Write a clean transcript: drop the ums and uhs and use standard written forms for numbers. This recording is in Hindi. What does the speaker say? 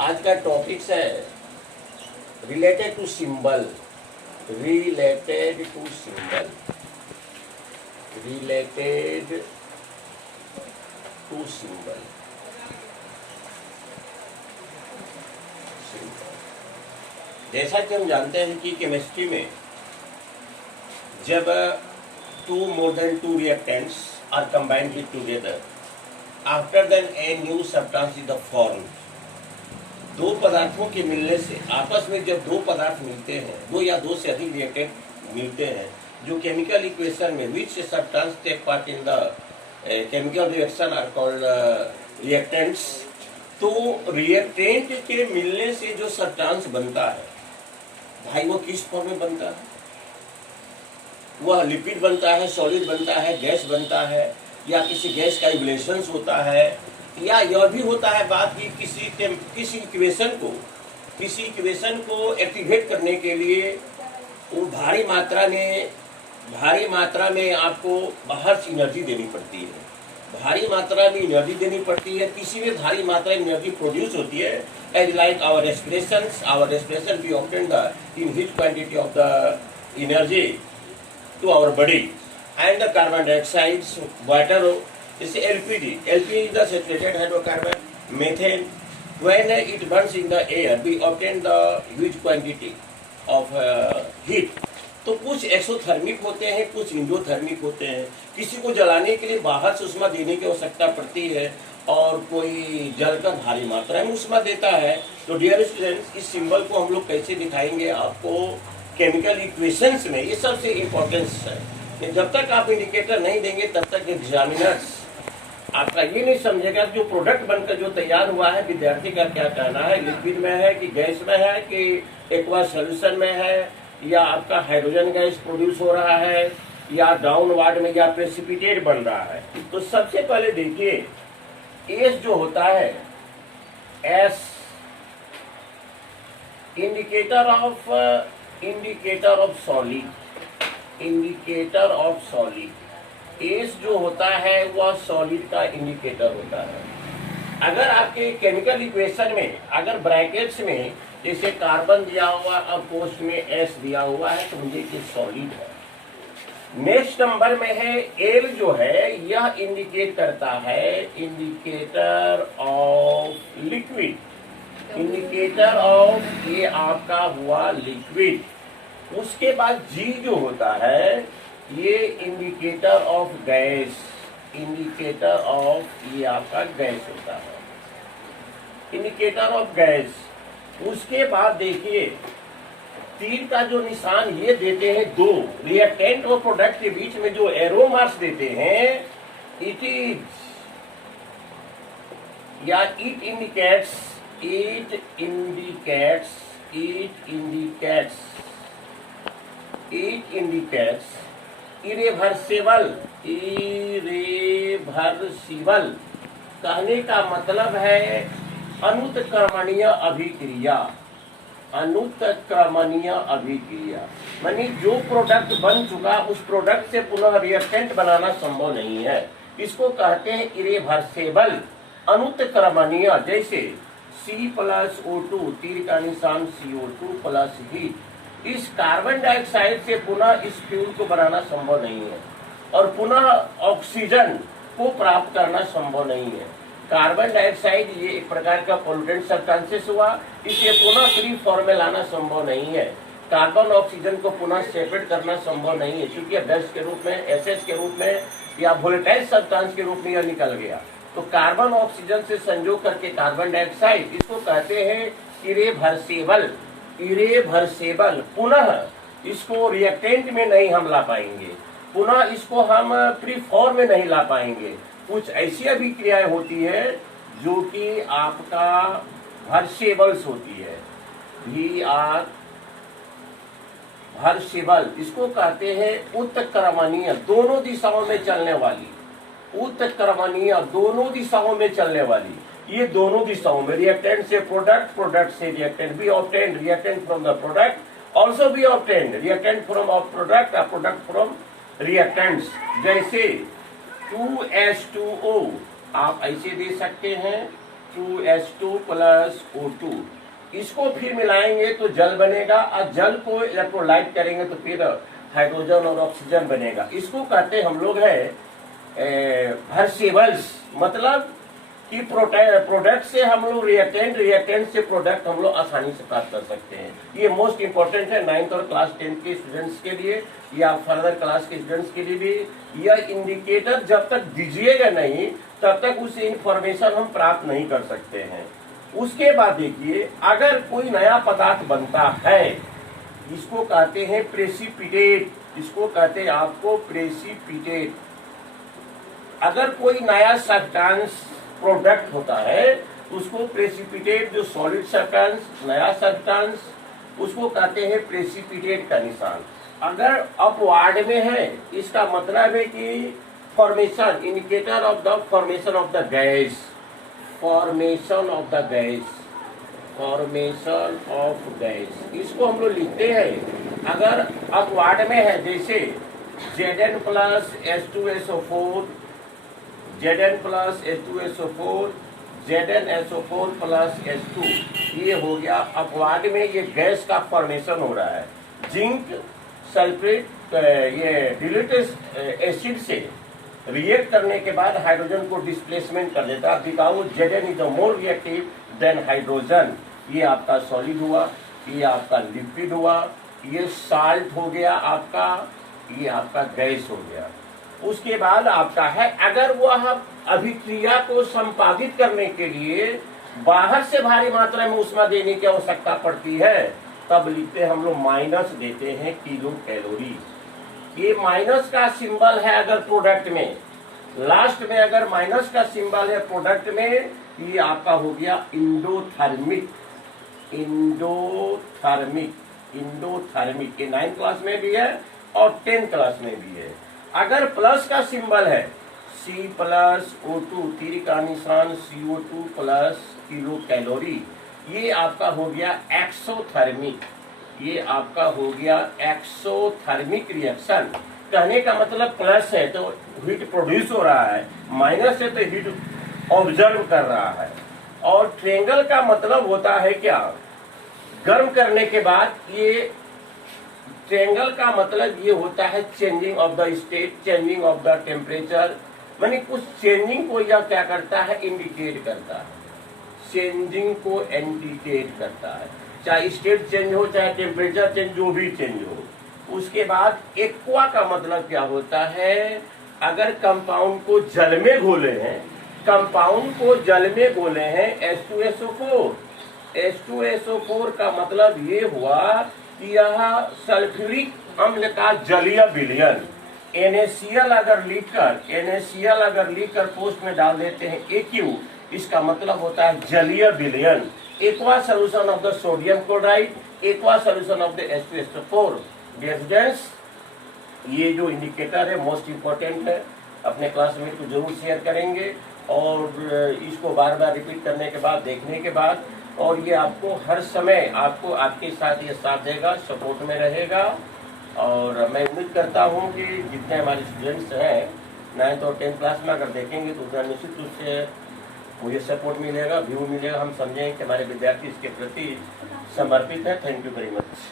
आज का टॉपिक्स है related to symbol, related to symbol, related to symbol. जैसा कि हम जानते हैं कि केमिस्ट्री में जब two more than two reactants are combined with together, after then a new substance is the formed। दो पदार्थों के मिलने से, आपस में जब दो पदार्थ मिलते हैं, दो या दो से अधिक रिएक्टेंट मिलते हैं, जो केमिकल इक्वेशन में which substance take part in the chemical reaction are called reactants. तो रिएक्टेंट के मिलने से जो सब्सटेंस बनता है भाई, वो किस फॉर्म में बनता है? वह लिक्विड बनता है, सॉलिड बनता है, गैस बनता है, या किसी गैस का इवोल्यूशन होता है, या यह भी होता है बात कि किसी इक्वेशन को एक्टिवेट करने के लिए वो भारी मात्रा में आपको बाहर से एनर्जी देनी पड़ती है, भारी मात्रा में एनर्जी देनी पड़ती है। किसी में भारी मात्रा में एनर्जी प्रोड्यूस होती है, as like our respiration we obtain the in huge quantity of the energy to our body, and the carbon dioxide, water, is LPG is the saturated hydrocarbon, methane, when it burns in the air we obtain the huge quantity of heat। तो कुछ एक्सोथर्मिक होते हैं, कुछ इंडोथर्मिक होते हैं। किसी को जलाने के लिए बाहर से उष्मा देने की आवश्यकता पड़ती है और कोई जलकर भारी मात्रा में उष्मा देता है। तो डियर स्टूडेंट्स, इस सिंबल को हम लोग कैसे दिखाएंगे आपको केमिकल इक्वेशंस में, ये सबसे इम्पोर्टेंस है। जब तक आप इंडिकेटर नहीं देंगे तब तक एग्जामिनर्स आपका ये नहीं समझेगा जो प्रोडक्ट बनकर जो तैयार हुआ है विद्यार्थी का क्या कहना है, लिक्विड में है कि गैस में है कि एक्वा सॉल्यूशन में है, या आपका हाइड्रोजन गैस प्रोड्यूस हो रहा है, या डाउनवार्ड में या प्रेसिपिटेट बन रहा है। तो सबसे पहले देखिए, एस जो होता है, S indicator of solid, S जो होता है वह सॉलिड का इंडिकेटर होता है। अगर आपके केमिकल इक्वेशन में अगर ब्रैकेट्स में जैसे कार्बन दिया हुआ और पोस्ट में एस दिया हुआ है, तो मुझे ये सॉलिड है। नेक्स्ट नंबर में है एल जो है, यह इंडिकेट करता है indicator of liquid, indicator of, ये आपका हुआ लिक्विड। उसके बाद जी जो होता है, ये indicator of gas, indicator of, ये आपका गैस होता है, इंडिकेटर ऑफ गैस। उसके बाद देखिए तीर का जो निशान ये देते हैं, दो रिएक्टेंट और प्रोडक्ट के बीच में जो एरो मार्क्स देते हैं, इट इज या इट indicates irreversible। कहने का मतलब है अनुत्क्रमणीय अभिक्रिया, मानी जो प्रोडक्ट बन चुका उस प्रोडक्ट से पुनः रिएक्टेंट बनाना संभव नहीं है। इसको कहते हैं इरेवर्सेबल, अनुत्क्रमणीय। जैसे C+O2, तीर का निशान CO2 प्लस हीट, इस कार्बन डाइऑक्साइड से पुनः इस फ्यूल को बनाना संभव नहीं है और पुनः ऑक्सीजन को प्राप्त करना संभव नहीं है। कार्बन डाइऑक्साइड ये एक प्रकार का पोल्यूटेंट सब्सटेंसेस हुआ, इसे पुनः फ्री फॉर्म में लाना संभव नहीं है। कार्बन ऑक्सीजन को पुनः सेपरेट करना संभव नहीं है, क्योंकि डस्ट के रूप में, एसएस के रूप में या वोलेटाइल सब्सटेंस के रूप में यह निकल गया। तो कार्बन ऑक्सीजन से संयोग करके कार्बन डाइऑक्साइड, इसको कहते हैं इरेवर्सेबल। पुनः इसको रिएक्टेंट में नहीं हम ला पाएंगे, पुनः इसको हम फ्री फॉर्म में नहीं ला पाएंगे। कुछ ऐसी अभिक्रियाएं होती है जो कि आपका वर्सेबल्स होती है, वर्सेबल। इसको कहते हैं उत्क्रमणीय, दोनों दिशाओं में चलने वाली, उत्क्रमणीय दोनों दिशाओं में चलने वाली। ये दोनों दिशाओं में, रिएक्टेंट से प्रोडक्ट, प्रोडक्ट से reactant, B obtained reactant from the product, also be obtained reactant from product, product from reactants. जैसे 2H2O आप ऐसे दे सकते हैं, H2 प्लस O2, इसको फिर मिलाएंगे तो जल बनेगा, और जल को इलेक्ट्रोलाइट करेंगे तो फिर हाइड्रोजन और ऑक्सीजन बनेगा। इसको कहते हैं हम लोग है वर्सेबल्स, मतलब कि प्रोडक्ट से हम लोग रिएक्टेंट से प्रोडक्ट हम लोग आसानी से प्राप्त कर सकते हैं। ये मोस्ट इंपॉर्टेंट है 9th और क्लास 10th के स्टूडेंट्स के लिए, या फर्दर क्लास के स्टूडेंट्स के लिए भी। यह इंडिकेटर जब तक दीजिएगा नहीं तब तक उसे इंफॉर्मेशन हम प्राप्त नहीं कर सकते हैं। उसके बाद देखिए, अगर कोई नया पदार्थ बनता है, इसको कहते हैं प्रेसिपिटेट, इसको कहते हैं आपको प्रेसिपिटेट। अगर कोई नया सब्सटेंस प्रोडक्ट होता है उसको प्रेसिपिटेट, जो सॉलिड सब्सटेंस नया सब्सटेंस, उसको कहते हैं प्रेसिपिटेट का निशान। अगर अपवार्ड में है, इसका मतलब है कि formation, indicator of the formation of the gas, formation of the gas, formation of gas, इसको हम लोग लिखते हैं। अगर अपवार्ड में है, जैसे Zn plus H2SO4, Zn plus H2SO4, ZnSO4 plus H2, ये हो गया अपवाद में, ये गैस का फॉर्मेशन हो रहा है। जिंक सल्फेट ये डिलीटेड एसिड से रिएक्ट करने के बाद हाइड्रोजन को डिस्प्लेसमेंट कर देता है, because Zn is more reactive than hydrogen. ये आपका सॉलिड हुआ, ये आपका लिक्विड हुआ, ये साल्ट हो गया आपका, ये आपका गैस हो गया। उसके बाद आपका है, अगर वह अभिक्रिया को संपादित करने के लिए बाहर से भारी मात्रा में ऊष्मा देने की आवश्यकता पड़ती है, तब लिखते हम लोग माइनस देते हैं किलो कैलोरी। ये माइनस का सिंबल है अगर प्रोडक्ट में, लास्ट में अगर माइनस का सिंबल है प्रोडक्ट में, ये आपका हो गया इंडोथर्मिक, इंडोथर्मिक, इंडोथर्मिक। ये 9th क्लास में भी है और 10th क्लास में भी है। अगर प्लस का सिंबल है C प्लस O2, तीर का निशान CO2 प्लस किलो कैलोरी, ये आपका हो गया एक्सोथर्मिक, ये आपका हो गया एक्सोथर्मिक रिएक्शन। कहने का मतलब प्लस है तो हीट प्रोड्यूस हो रहा है, माइनस है तो हीट ऑब्जर्व कर रहा है। और ट्रायंगल का मतलब होता है क्या, गर्म करने के बाद, ये ट्रायंगल का मतलब ये होता है changing of the state, changing of the temperature, मानी कुछ चेंजिंग को यह क्या करता है, इंडिकेट करता है, चेंजिंग को इंडिकेट करता है, चाहे स्टेट चेंज हो चाहे टेम्परेचर चेंज, जो भी चेंज हो। उसके बाद एक्वा का मतलब क्या होता है, अगर कंपाउंड को जल में घोले हैं, कंपाउंड को जल में घोले हैं H2SO4, H2SO4 का मतलब ये हुआ कि यह सल्फ्यूरिक अम्ल का जलीय विलयन, NaCl अगर लिखकर पोस्ट में डाल देते हैं AQ, इसका मतलब होता है जलीय विलयन, aqua solution of the sodium chloride, aqua solution of the H2SO4। Dear students, ये जो इंडिकेटर है मोस्ट इंपॉर्टेंट है, अपने क्लासमेट को जरूर शेयर करेंगे, और इसको बार बार रिपीट करने के बाद, देखने के बाद, और ये आपको हर समय आपको आपके साथ ये साथ देगा, सपोर्ट में रहेगा। और मैं उम्मीद करता हूँ कि जितने हमारे स्टूडेंट्स हैं 9th और 10th क्लास में अगर देखेंगे तो उतना निश्चित रूप से मुझे सपोर्ट मिलेगा, व्यू मिलेगा, हम समझें कि हमारे विद्यार्थी इसके प्रति समर्पित है। Thank you very much.